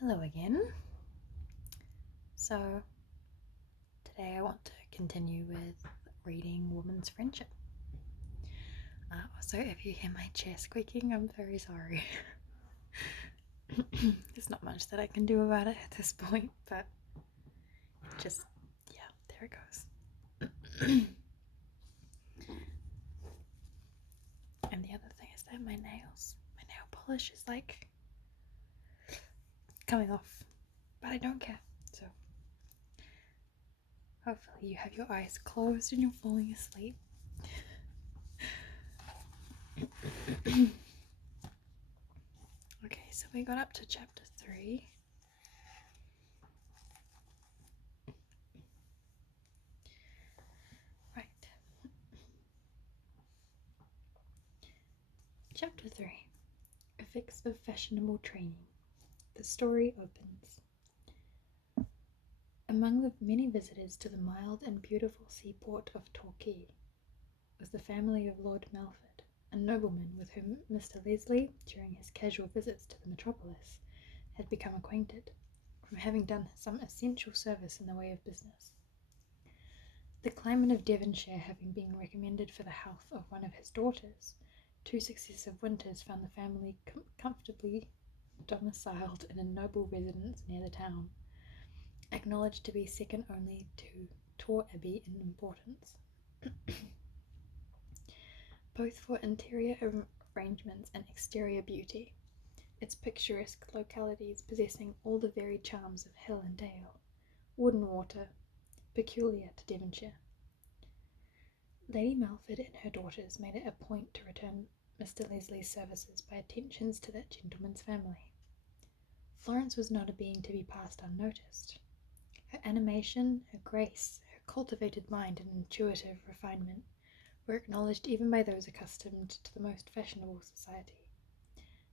Hello again. So, today I want to continue with reading Woman's Friendship. So, if you hear my chair squeaking, I'm very sorry. There's not much that I can do about it at this point, but there it goes. And the other thing is that my nail polish is like coming off, but I don't care. So, hopefully, you have your eyes closed and you're falling asleep. Okay, so we got up to chapter 3. Right. Chapter 3. Effects of Fashionable Training. The story opens. Among the many visitors to the mild and beautiful seaport of Torquay was the family of Lord Melford, a nobleman with whom Mr. Leslie, during his casual visits to the metropolis, had become acquainted, from having done some essential service in the way of business. The climate of Devonshire having been recommended for the health of one of his daughters, 2 successive winters found the family comfortably domiciled in a noble residence near the town, acknowledged to be second only to Tor Abbey in importance, both for interior arrangements and exterior beauty, its picturesque localities possessing all the varied charms of hill and dale, wood and water, peculiar to Devonshire. Lady Melford and her daughters made it a point to return Mr. Leslie's services by attentions to that gentleman's family. Florence was not a being to be passed unnoticed. Her animation, her grace, her cultivated mind and intuitive refinement were acknowledged even by those accustomed to the most fashionable society,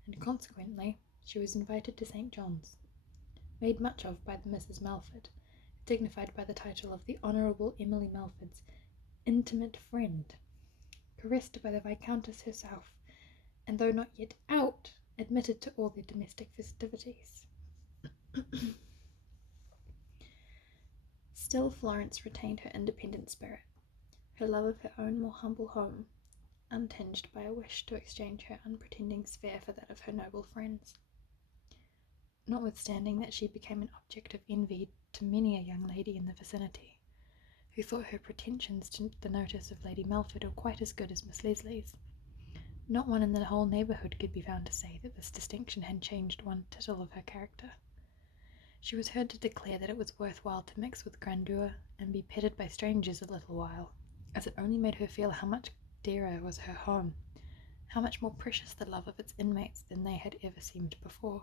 and consequently she was invited to St. John's, made much of by the Mrs. Melford, dignified by the title of the Honourable Emily Melford's intimate friend, caressed by the Viscountess herself, and though not yet out, admitted to all their domestic festivities. Still Florence retained her independent spirit, her love of her own more humble home, untinged by a wish to exchange her unpretending sphere for that of her noble friends. Notwithstanding that she became an object of envy to many a young lady in the vicinity, who thought her pretensions to the notice of Lady Melford were quite as good as Miss Leslie's, not one in the whole neighbourhood could be found to say that this distinction had changed one tittle of her character. She was heard to declare that it was worth while to mix with grandeur and be petted by strangers a little while, as it only made her feel how much dearer was her home, how much more precious the love of its inmates than they had ever seemed before.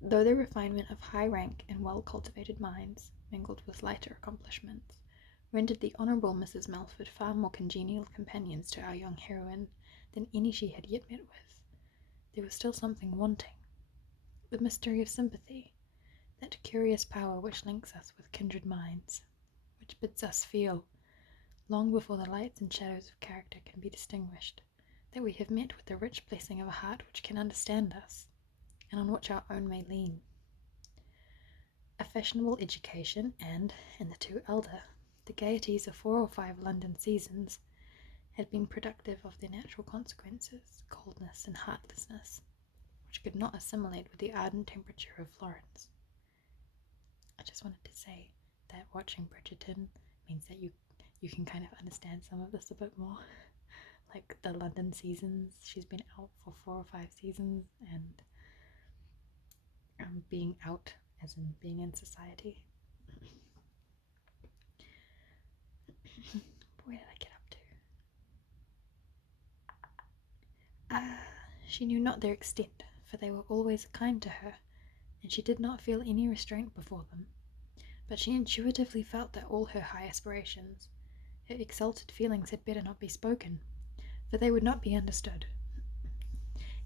Though the refinement of high rank and well-cultivated minds, mingled with lighter accomplishments, rendered the Honourable Mrs. Melford far more congenial companions to our young heroine than any she had yet met with, there was still something wanting. The mystery of sympathy, that curious power which links us with kindred minds, which bids us feel, long before the lights and shadows of character can be distinguished, that we have met with the rich blessing of a heart which can understand us, and on which our own may lean. A fashionable education, and, in the 2 elder, the gaieties of 4 or 5 London seasons, had been productive of their natural consequences, coldness and heartlessness, which could not assimilate with the ardent temperature of Florence. I just wanted to say that watching Bridgerton means that you can kind of understand some of this a bit more. Like the London seasons, she's been out for 4 or 5 seasons, and being out as in being in society. Where did I get up to? She knew not their extent, for they were always kind to her, and she did not feel any restraint before them, but she intuitively felt that all her high aspirations, her exalted feelings had better not be spoken, for they would not be understood.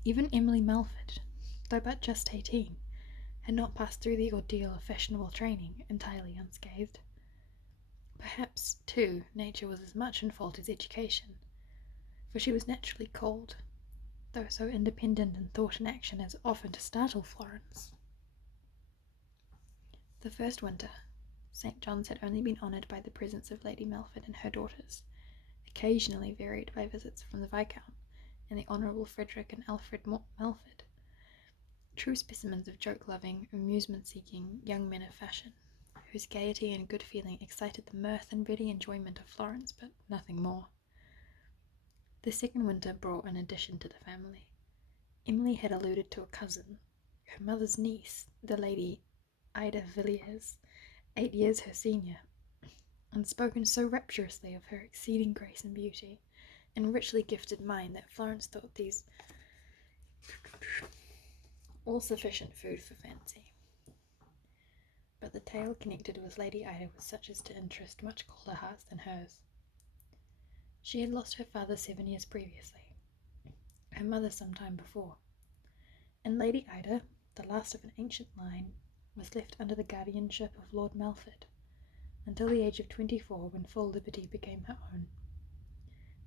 Even Emily Melford, though but just 18, had not passed through the ordeal of fashionable training entirely unscathed. Perhaps, too, nature was as much in fault as education, for she was naturally cold, though so independent in thought and action as often to startle Florence. The first winter, St. John's had only been honoured by the presence of Lady Melford and her daughters, occasionally varied by visits from the Viscount and the Honourable Frederick and Alfred Melford, true specimens of joke-loving, amusement-seeking young men of fashion, whose gaiety and good feeling excited the mirth and ready enjoyment of Florence, but nothing more. The second winter brought an addition to the family. Emily had alluded to a cousin, her mother's niece, the Lady Idavilliers, 8 years her senior, and spoken so rapturously of her exceeding grace and beauty, and richly gifted mind, that Florence thought these all sufficient food for fancy. But the tale connected with Lady Ida was such as to interest much colder hearts than hers. She had lost her father 7 years previously, her mother some time before, and Lady Ida, the last of an ancient line, was left under the guardianship of Lord Melford, until the age of 24, when full liberty became her own.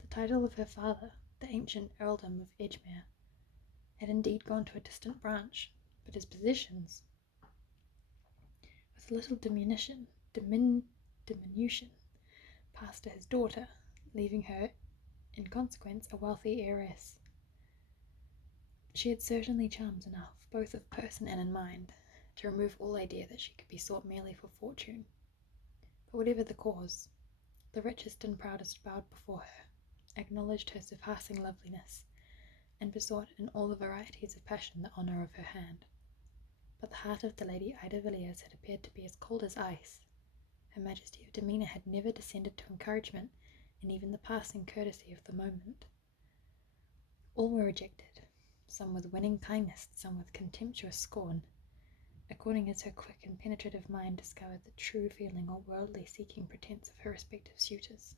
The title of her father, the ancient earldom of Edgemere, had indeed gone to a distant branch, but his possessions, with little diminution, passed to his daughter, leaving her, in consequence, a wealthy heiress. She had certainly charms enough, both of person and in mind, to remove all idea that she could be sought merely for fortune. But whatever the cause, the richest and proudest bowed before her, acknowledged her surpassing loveliness, and besought in all the varieties of passion the honour of her hand. But the heart of the Lady Idavilliers had appeared to be as cold as ice. Her majesty of demeanour had never descended to encouragement in even the passing courtesy of the moment. All were rejected, some with winning kindness, some with contemptuous scorn, according as her quick and penetrative mind discovered the true feeling or worldly seeking pretence of her respective suitors.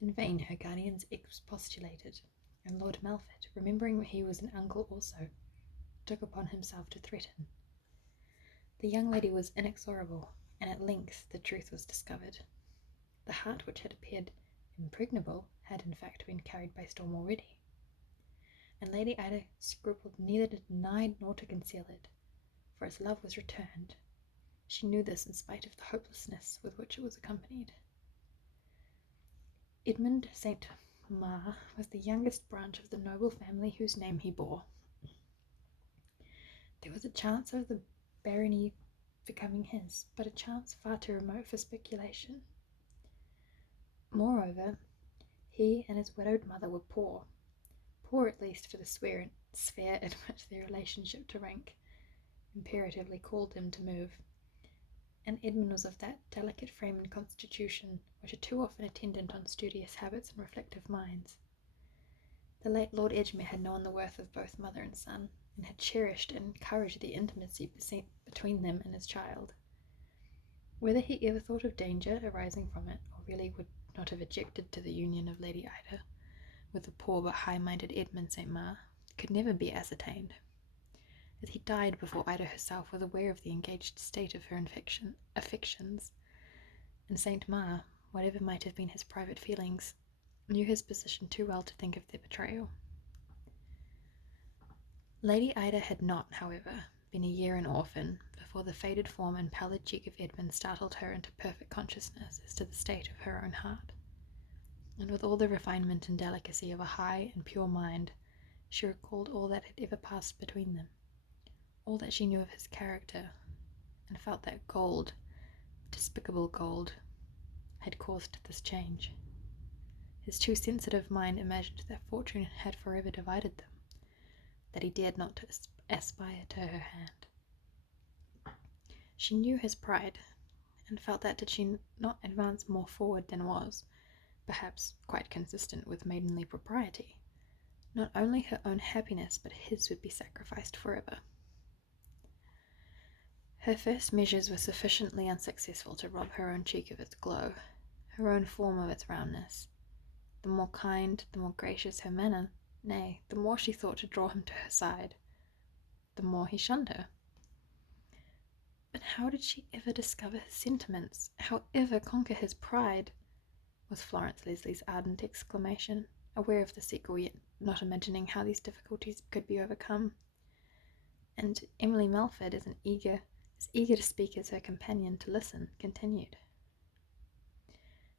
In vain her guardians expostulated, and Lord Melford, remembering that he was an uncle also, took upon himself to threaten. The young lady was inexorable, and at length the truth was discovered. The heart which had appeared impregnable had in fact been carried by storm already, and Lady Ida scrupled neither to deny nor to conceal it, for its love was returned. She knew this in spite of the hopelessness with which it was accompanied. Edmund St. Mar was the youngest branch of the noble family whose name he bore. There was a chance of the barony becoming his, but a chance far too remote for speculation. Moreover, he and his widowed mother were poor at least for the sphere in which their relationship to rank imperatively called them to move, and Edmund was of that delicate frame and constitution which are too often attendant on studious habits and reflective minds. The late Lord Edgemere had known the worth of both mother and son, and had cherished and encouraged the intimacy between them and his child. Whether he ever thought of danger arising from it, or really would not have objected to the union of Lady Ida with the poor but high-minded Edmund St. Mar, could never be ascertained, as he died before Ida herself was aware of the engaged state of her affections, and St. Mar, whatever might have been his private feelings, knew his position too well to think of their betrayal. Lady Ida had not, however, been a year an orphan before the faded form and pallid cheek of Edmund startled her into perfect consciousness as to the state of her own heart, and with all the refinement and delicacy of a high and pure mind, she recalled all that had ever passed between them, all that she knew of his character, and felt that gold, despicable gold, had caused this change. His too sensitive mind imagined that fortune had forever divided them, that he dared not aspire to her hand. She knew his pride, and felt that did she not advance more forward than was, perhaps quite consistent with maidenly propriety, not only her own happiness but his would be sacrificed forever. Her first measures were sufficiently unsuccessful to rob her own cheek of its glow, her own form of its roundness. The more kind, the more gracious her manner, nay, the more she thought to draw him to her side, the more he shunned her. But how did she ever discover his sentiments, how ever conquer his pride? Was Florence Leslie's ardent exclamation. aware of the sequel yet not imagining how these difficulties could be overcome. And Emily Melford, as eager to speak as her companion to listen, continued.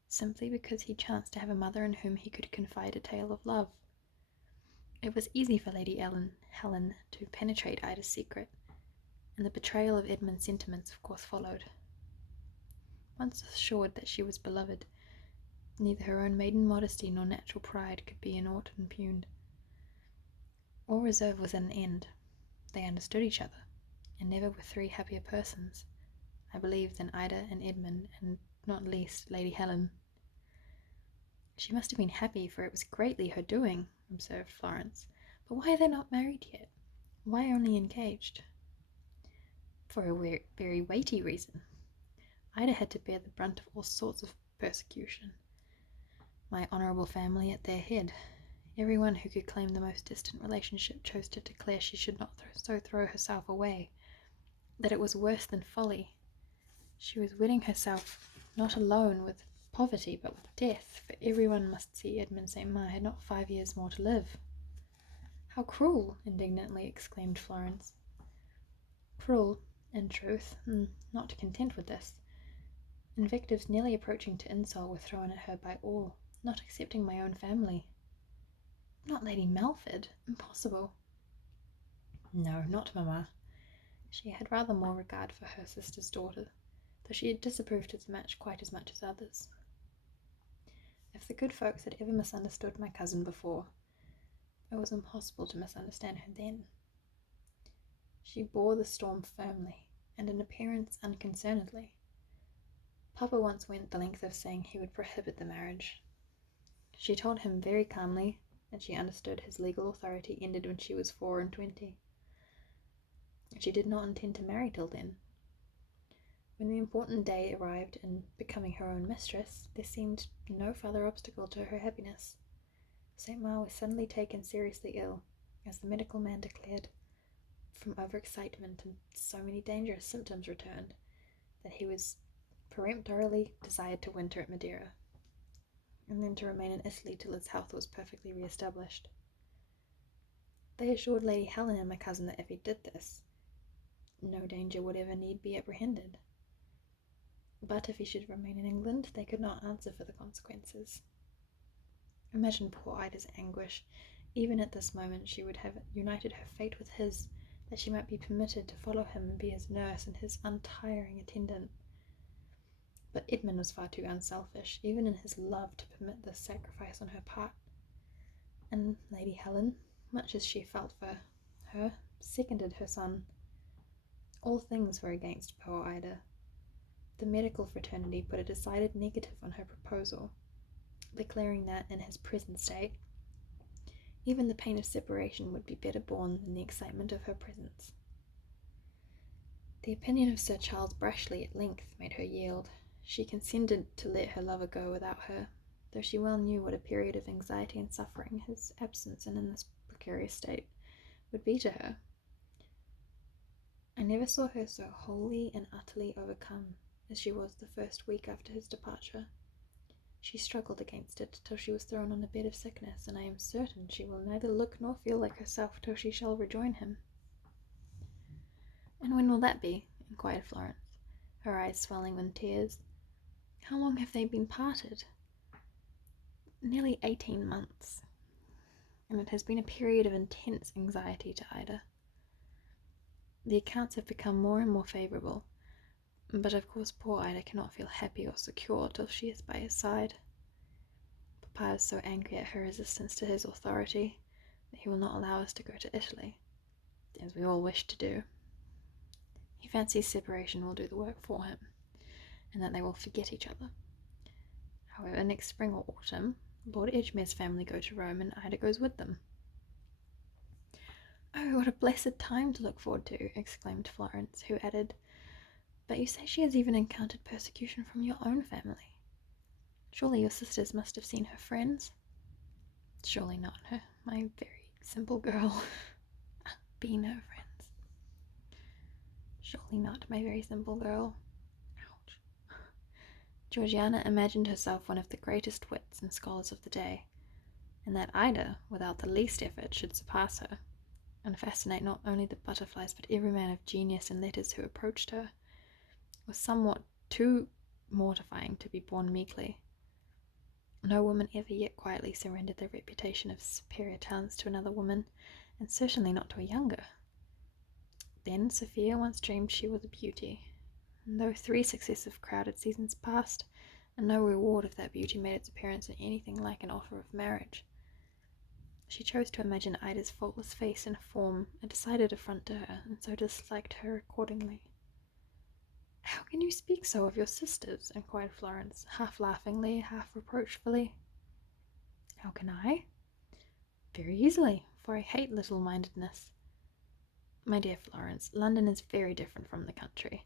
Simply because he chanced to have a mother in whom he could confide a tale of love. It was easy for Lady Helen to penetrate Ida's secret, and the betrayal of Edmund's sentiments of course followed. Once assured that she was beloved, neither her own maiden modesty nor natural pride could be in aught impugned. All reserve was at an end. They understood each other, and never were three happier persons, I believe, than Ida and Edmund, and not least Lady Helen. She must have been happy, for it was greatly her doing, observed Florence. But why are they not married yet? Why only engaged? For a very weighty reason. Ida had to bear the brunt of all sorts of persecution. My honourable family at their head. Everyone who could claim the most distant relationship chose to declare she should not so throw herself away, that it was worse than folly. She was wedding herself not alone with poverty, but with death, for everyone must see Edmund St. Maur had not 5 years more to live. How cruel! Indignantly exclaimed Florence. Cruel, in truth. Not content with this, invectives nearly approaching to insult were thrown at her by all, not excepting my own family. Not Lady Melford? Impossible. No, not Mamma. She had rather more regard for her sister's daughter, though she had disapproved of the match quite as much as others. If the good folks had ever misunderstood my cousin before, it was impossible to misunderstand her then. She bore the storm firmly, and in appearance unconcernedly. Papa once went the length of saying he would prohibit the marriage. She told him very calmly that she understood his legal authority ended when she was 24. She did not intend to marry till then. When the important day arrived in becoming her own mistress, there seemed no further obstacle to her happiness. St. Maur was suddenly taken seriously ill, as the medical man declared, from overexcitement, and so many dangerous symptoms returned, that he was peremptorily desired to winter at Madeira, and then to remain in Italy till his health was perfectly re-established. They assured Lady Helen and my cousin that if he did this, no danger would ever need be apprehended. But if he should remain in England, they could not answer for the consequences. Imagine poor Ida's anguish. Even at this moment she would have united her fate with his, that she might be permitted to follow him and be his nurse and his untiring attendant. But Edmund was far too unselfish, even in his love, to permit this sacrifice on her part. And Lady Helen, much as she felt for her, seconded her son. All things were against poor Ida. The medical fraternity put a decided negative on her proposal, declaring that, in his present state, even the pain of separation would be better borne than the excitement of her presence. The opinion of Sir Charles Brashley at length made her yield. She consented to let her lover go without her, though she well knew what a period of anxiety and suffering his absence, and in this precarious state, would be to her. I never saw her so wholly and utterly overcome as she was the first week after his departure. She struggled against it till she was thrown on a bed of sickness, and I am certain she will neither look nor feel like herself till she shall rejoin him. And when will that be? Inquired Florence, her eyes swelling with tears. How long have they been parted? Nearly 18 months, and it has been a period of intense anxiety to Ida. The accounts have become more and more favourable, but of course poor Ida cannot feel happy or secure till she is by his side. Papa is so angry at her resistance to his authority that he will not allow us to go to Italy, as we all wish to do. He fancies separation will do the work for him, and that they will forget each other. However, next spring or autumn, Lord Edgemere's family go to Rome, and Ida goes with them. Oh, what a blessed time to look forward to, exclaimed Florence, who added, but you say she has even encountered persecution from your own family. Surely your sisters must have seen her friends? Surely not, my very simple girl. Been her friends. Surely not, my very simple girl. Ouch. Georgiana imagined herself one of the greatest wits and scholars of the day, and that Ida, without the least effort, should surpass her, and fascinate not only the butterflies but every man of genius and letters who approached her, was somewhat too mortifying to be borne meekly. No woman ever yet quietly surrendered the reputation of superior talents to another woman, and certainly not to a younger. Then Sophia once dreamed she was a beauty, and though 3 successive crowded seasons passed, and no reward of that beauty made its appearance in anything like an offer of marriage, she chose to imagine Ida's faultless face and form a decided affront to her, and so disliked her accordingly. "How can you speak so of your sisters?" inquired Florence, half laughingly, half reproachfully. "How can I? Very easily, for I hate little-mindedness. My dear Florence, London is very different from the country.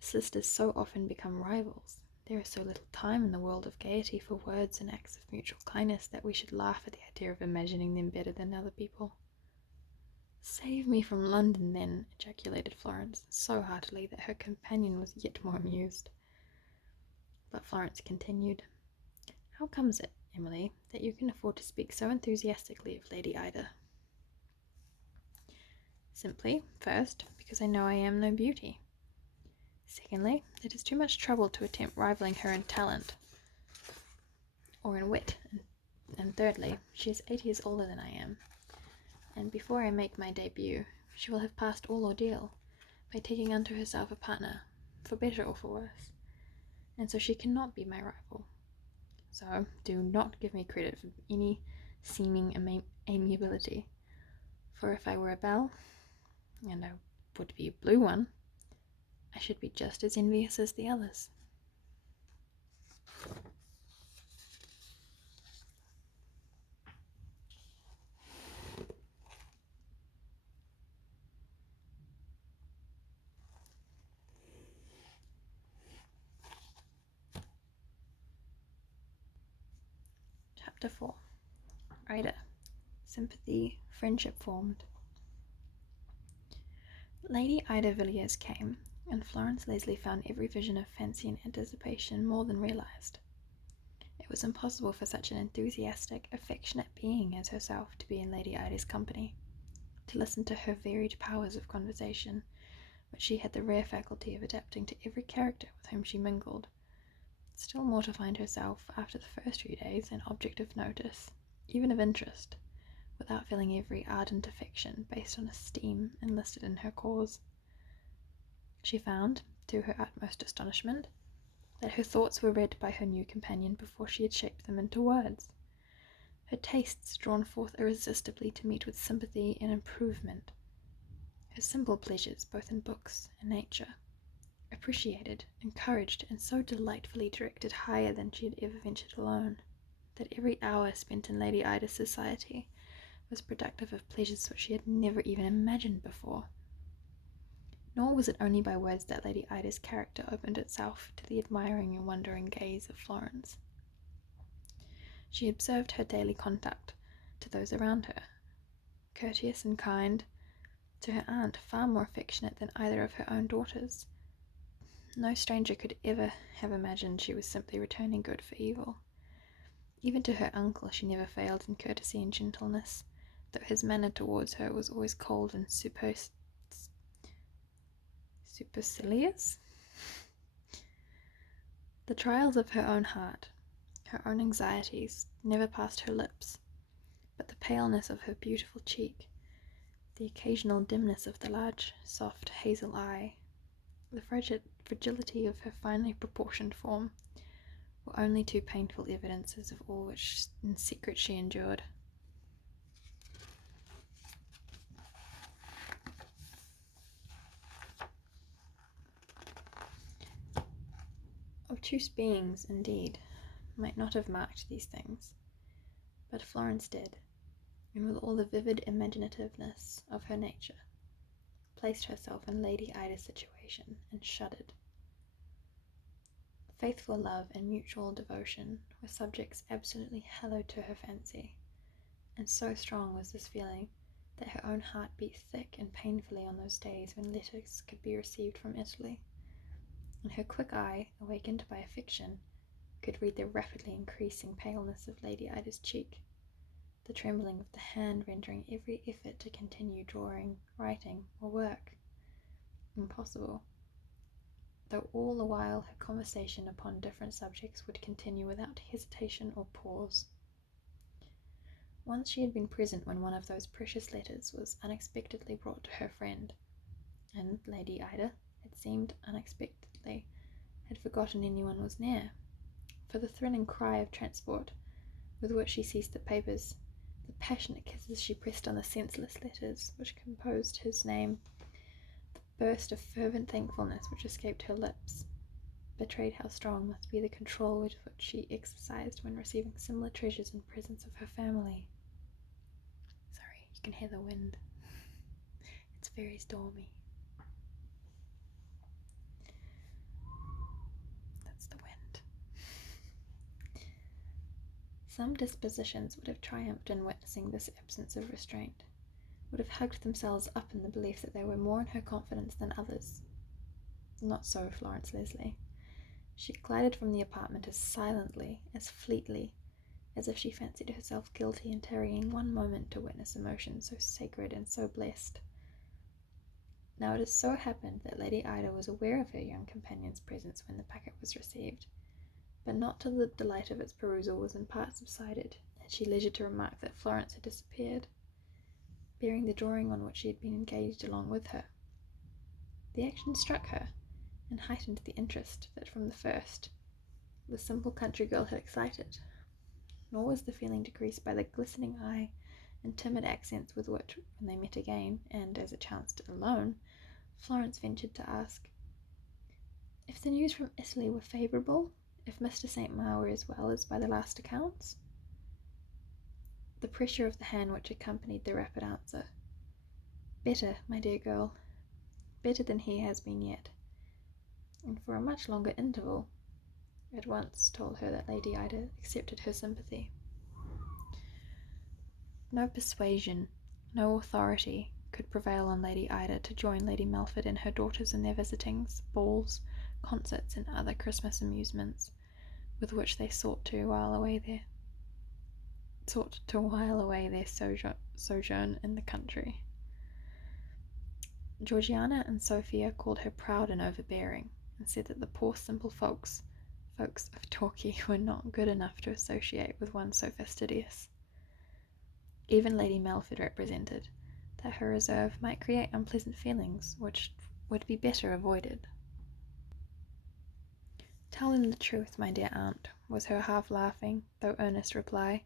Sisters so often become rivals. There is so little time in the world of gaiety for words and acts of mutual kindness that we should laugh at the idea of imagining them better than other people." "Save me from London, then," ejaculated Florence, so heartily that her companion was yet more amused. But Florence continued, "How comes it, Emily, that you can afford to speak so enthusiastically of Lady Ida?" "Simply, first, because I know I am no beauty. Secondly, it is too much trouble to attempt rivaling her in talent or in wit. And thirdly, she is 8 years older than I am, and before I make my debut, she will have passed all ordeal by taking unto herself a partner, for better or for worse, and so she cannot be my rival. So do not give me credit for any seeming amiability, for if I were a belle, and I would be a blue one, I should be just as envious as the others." Chapter 4. Ida. Sympathy, friendship formed. Lady Idavilliers came, and Florence Leslie found every vision of fancy and anticipation more than realized. It was impossible for such an enthusiastic, affectionate being as herself to be in Lady Ida's company, to listen to her varied powers of conversation, which she had the rare faculty of adapting to every character with whom she mingled, still more to find herself, after the first few days, an object of notice, even of interest, without feeling every ardent affection based on esteem enlisted in her cause. She found, to her utmost astonishment, that her thoughts were read by her new companion before she had shaped them into words, her tastes drawn forth irresistibly to meet with sympathy and improvement, her simple pleasures, both in books and nature, appreciated, encouraged, and so delightfully directed higher than she had ever ventured alone, that every hour spent in Lady Ida's society was productive of pleasures which she had never even imagined before. Nor was it only by words that Lady Ida's character opened itself to the admiring and wondering gaze of Florence. She observed her daily conduct to those around her, courteous and kind, to her aunt far more affectionate than either of her own daughters. No stranger could ever have imagined she was simply returning good for evil. Even to her uncle she never failed in courtesy and gentleness, though his manner towards her was always cold and supercilious. The trials of her own heart, her own anxieties, never passed her lips, but the paleness of her beautiful cheek, the occasional dimness of the large, soft, hazel eye, the fragility of her finely proportioned form, were only too painful evidences of all which in secret she endured. Obtuse beings, indeed, might not have marked these things, but Florence did, and with all the vivid imaginativeness of her nature, placed herself in Lady Ida's situation, and shuddered. Faithful love and mutual devotion were subjects absolutely hallowed to her fancy, and so strong was this feeling that her own heart beat thick and painfully on those days when letters could be received from Italy, and her quick eye, awakened by affection, could read the rapidly increasing paleness of Lady Ida's cheek, the trembling of the hand rendering every effort to continue drawing, writing, or work impossible, though all the while her conversation upon different subjects would continue without hesitation or pause. Once she had been present when one of those precious letters was unexpectedly brought to her friend, and Lady Ida, it seemed unexpectedly, had forgotten anyone was near, for the thrilling cry of transport with which she seized the papers, the passionate kisses she pressed on the senseless letters which composed his name, the burst of fervent thankfulness which escaped her lips, betrayed how strong must be the control which she exercised when receiving similar treasures in presence of her family. Sorry, you can hear the wind. It's very stormy. That's the wind. Some dispositions would have triumphed in witnessing this absence of restraint, would have hugged themselves up in the belief that they were more in her confidence than others. Not so Florence Leslie. She glided from the apartment as silently, as fleetly, as if she fancied herself guilty in tarrying one moment to witness emotion so sacred and so blessed. Now it has so happened that Lady Ida was aware of her young companion's presence when the packet was received, but not till the delight of its perusal was in part subsided had she leisure to remark that Florence had disappeared, bearing the drawing on which she had been engaged along with her. The action struck her, and heightened the interest that from the first the simple country girl had excited, nor was the feeling decreased by the glistening eye and timid accents with which, when they met again, and, as it chanced, alone, Florence ventured to ask, if the news from Italy were favourable, if Mr. St. Maur were as well as by the last accounts? The pressure of the hand which accompanied the rapid answer, better, my dear girl, better than he has been yet, and for a much longer interval, at once told her that Lady Ida accepted her sympathy. No persuasion, no authority could prevail on Lady Ida to join Lady Melford and her daughters in their visitings, balls, concerts, and other Christmas amusements, with which they sought to while away their sojourn in the country. Georgiana and Sophia called her proud and overbearing, and said that the poor simple folks of Torquay were not good enough to associate with one so fastidious. Even Lady Melford represented that her reserve might create unpleasant feelings which would be better avoided. Tell them the truth, my dear aunt, was her half-laughing, though earnest reply.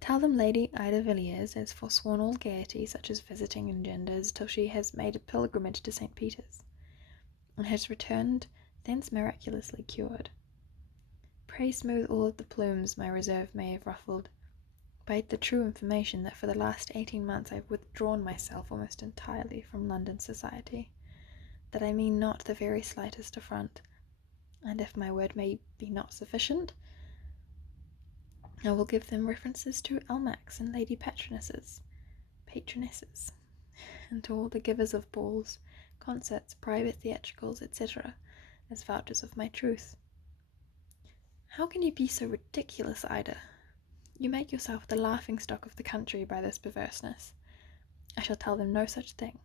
Tell them Lady Idavilliers has forsworn all gaiety such as visiting engenders till she has made a pilgrimage to St. Peter's, and has returned thence miraculously cured. Pray smooth all of the plumes my reserve may have ruffled, by the true information that for the last 18 months I have withdrawn myself almost entirely from London society, that I mean not the very slightest affront, and if my word may be not sufficient, I will give them references to Almacs and Lady Patronesses, and to all the givers of balls, concerts, private theatricals, etc., as vouchers of my truth. How can you be so ridiculous, Ida? You make yourself the laughing-stock of the country by this perverseness. I shall tell them no such thing.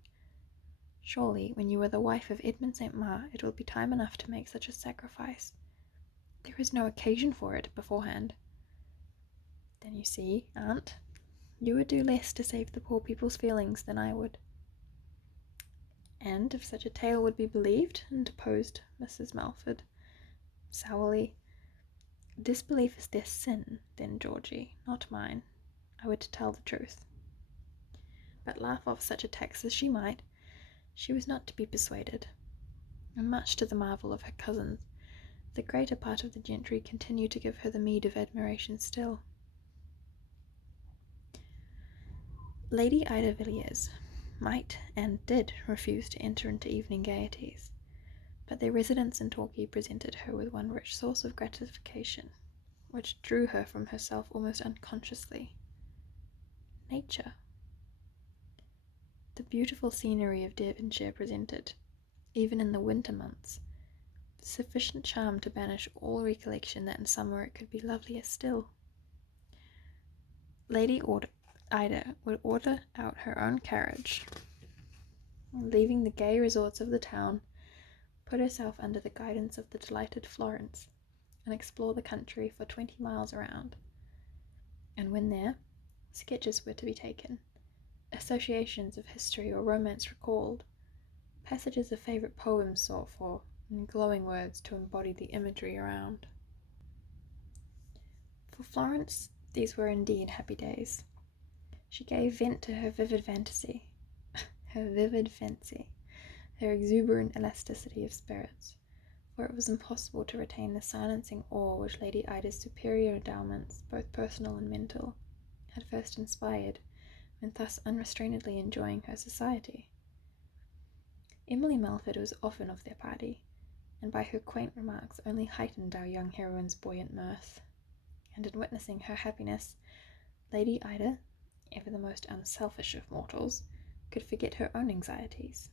Surely, when you are the wife of Edmund St. Maur, it will be time enough to make such a sacrifice. There is no occasion for it beforehand. Then you see, aunt, you would do less to save the poor people's feelings than I would. And if such a tale would be believed, interposed Mrs. Melford, sourly, disbelief is their sin, then, Georgie, not mine. I would tell the truth. But laugh off such attacks as she might, she was not to be persuaded, and much to the marvel of her cousins, the greater part of the gentry continued to give her the meed of admiration still. Lady Idavilliers might and did refuse to enter into evening gaieties, but their residence in Torquay presented her with one rich source of gratification, which drew her from herself almost unconsciously. Nature. The beautiful scenery of Devonshire presented, even in the winter months, sufficient charm to banish all recollection that in summer it could be lovelier still. Ida would order out her own carriage, leaving the gay resorts of the town, put herself under the guidance of the delighted Florence, and explore the country for 20 miles around. And when there, sketches were to be taken, associations of history or romance recalled, passages of favourite poems sought for, and glowing words to embody the imagery around. For Florence, these were indeed happy days. She gave vent to her vivid fancy, her exuberant elasticity of spirits, for it was impossible to retain the silencing awe which Lady Ida's superior endowments, both personal and mental, had first inspired when thus unrestrainedly enjoying her society. Emily Melford was often of their party, and by her quaint remarks only heightened our young heroine's buoyant mirth, and in witnessing her happiness, Lady Ida, ever the most unselfish of mortals, could forget her own anxieties,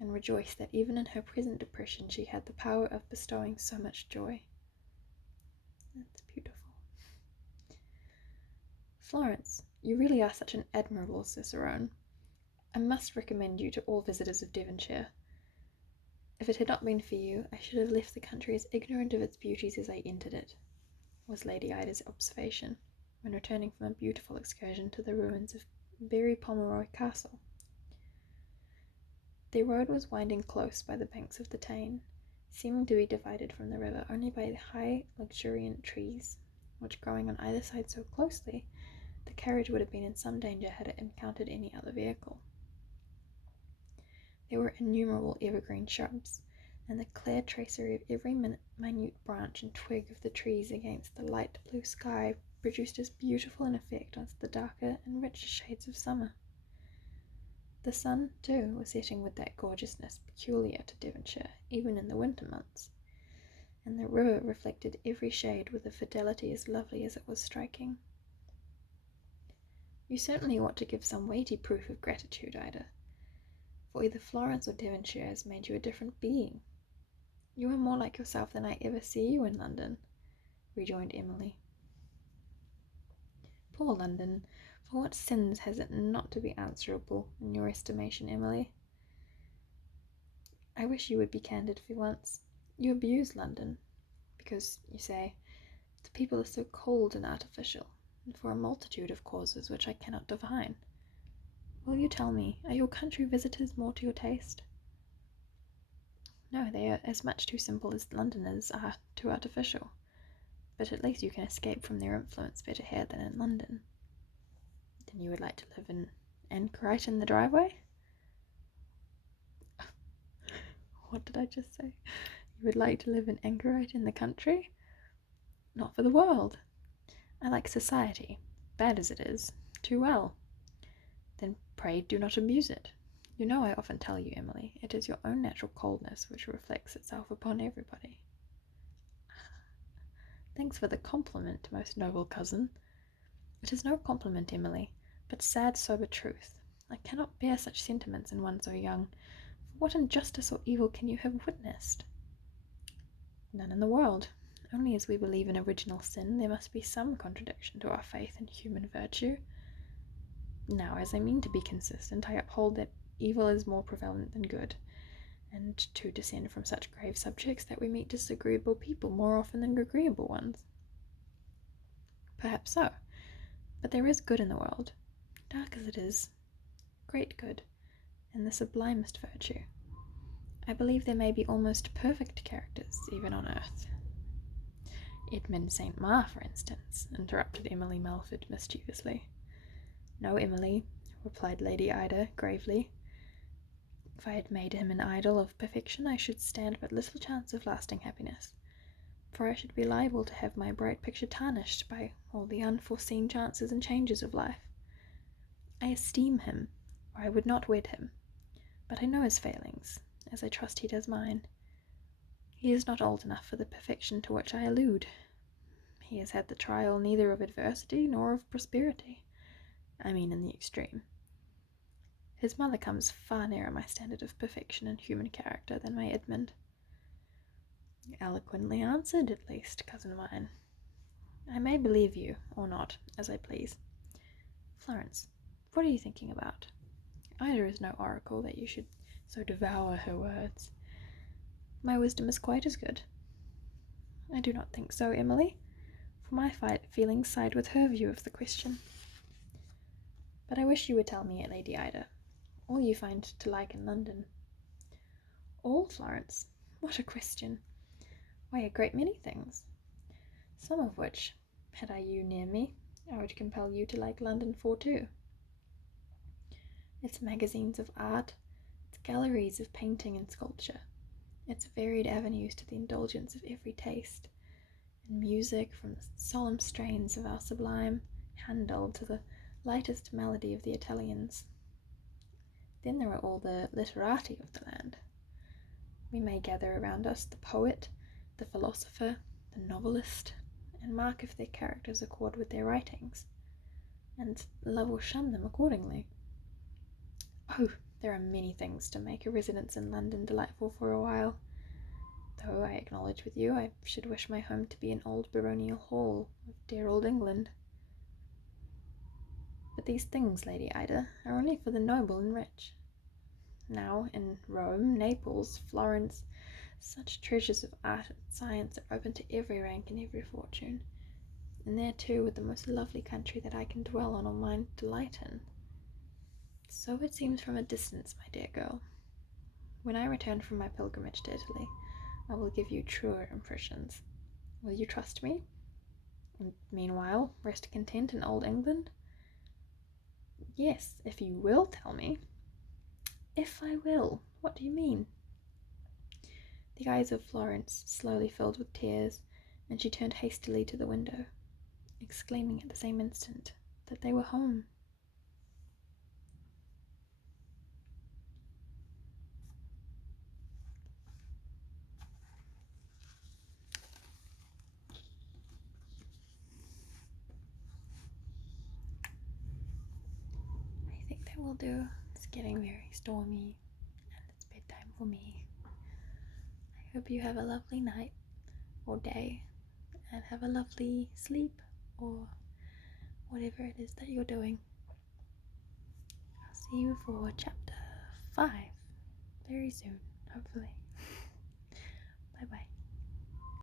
and rejoice that even in her present depression she had the power of bestowing so much joy. That's beautiful. Florence, you really are such an admirable cicerone. I must recommend you to all visitors of Devonshire. If it had not been for you, I should have left the country as ignorant of its beauties as I entered it, was Lady Ida's observation, when returning from a beautiful excursion to the ruins of Berry Pomeroy Castle. Their road was winding close by the banks of the Tyne, seeming to be divided from the river only by the high, luxuriant trees, which, growing on either side so closely, the carriage would have been in some danger had it encountered any other vehicle. There were innumerable evergreen shrubs, and the clear tracery of every minute branch and twig of the trees against the light blue sky produced as beautiful an effect as the darker and richer shades of summer. The sun, too, was setting with that gorgeousness peculiar to Devonshire, even in the winter months, and the river reflected every shade with a fidelity as lovely as it was striking. You certainly ought to give some weighty proof of gratitude, Ida, for either Florence or Devonshire has made you a different being. You are more like yourself than I ever see you in London, rejoined Emily. Poor London! For what sins has it not to be answerable in your estimation, Emily? I wish you would be candid for once. You abuse London, because, you say, the people are so cold and artificial, and for a multitude of causes which I cannot divine. Will you tell me, are your country visitors more to your taste? No, they are as much too simple as Londoners are too artificial, but at least you can escape from their influence better here than in London. Then you would like to live in Anchorite in the driveway? What did I just say? You would like to live in Anchorite in the country? Not for the world. I like society, bad as it is, too well. Then pray do not abuse it. You know I often tell you, Emily, it is your own natural coldness which reflects itself upon everybody. Thanks for the compliment, most noble cousin. It is no compliment, Emily, but sad sober truth. I cannot bear such sentiments in one so young. For what injustice or evil can you have witnessed? None in the world. Only as we believe in original sin, there must be some contradiction to our faith in human virtue. Now, as I mean to be consistent, I uphold that evil is more prevalent than good, and to descend from such grave subjects that we meet disagreeable people more often than agreeable ones. Perhaps so, but there is good in the world, dark as it is, great good, and the sublimest virtue. I believe there may be almost perfect characters, even on earth. Edmund St. Maur, for instance, interrupted Emily Melford mischievously. No, Emily, replied Lady Ida gravely. If I had made him an idol of perfection, I should stand but little chance of lasting happiness, for I should be liable to have my bright picture tarnished by all the unforeseen chances and changes of life. I esteem him, or I would not wed him, but I know his failings, as I trust he does mine. He is not old enough for the perfection to which I allude. He has had the trial neither of adversity nor of prosperity, I mean in the extreme. His mother comes far nearer my standard of perfection in human character than my Edmund. Eloquently answered, at least, cousin mine. I may believe you, or not, as I please. Florence, what are you thinking about? Ida is no oracle that you should so devour her words. My wisdom is quite as good. I do not think so, Emily. For my feelings side with her view of the question. But I wish you would tell me, Lady Ida, all you find to like in London. All, Florence? What a question! Why, a great many things. Some of which, had I you near me, I would compel you to like London for too. Its magazines of art, its galleries of painting and sculpture, its varied avenues to the indulgence of every taste, and music from the solemn strains of our sublime Handel to the lightest melody of the Italians. Then there are all the literati of the land. We may gather around us the poet, the philosopher, the novelist, and mark if their characters accord with their writings, and love or shun them accordingly. Oh, there are many things to make a residence in London delightful for a while, though I acknowledge with you I should wish my home to be an old baronial hall of dear old England. But these things, Lady Ida, are only for the noble and rich. Now, in Rome, Naples, Florence, such treasures of art and science are open to every rank and every fortune, and there too with the most lovely country that I can dwell on or mind delight in. So it seems from a distance, my dear girl. When I return from my pilgrimage to Italy, I will give you truer impressions. Will you trust me? And meanwhile, rest content in old England? Yes, if you will tell me. If I will? What do you mean? The eyes of Florence slowly filled with tears, and she turned hastily to the window, exclaiming at the same instant that they were home. I think that will do. It's getting very stormy, and it's bedtime for me. I hope you have a lovely night or day, and have a lovely sleep, or whatever it is that you're doing. I'll see you for chapter 5 very soon, hopefully. Bye bye.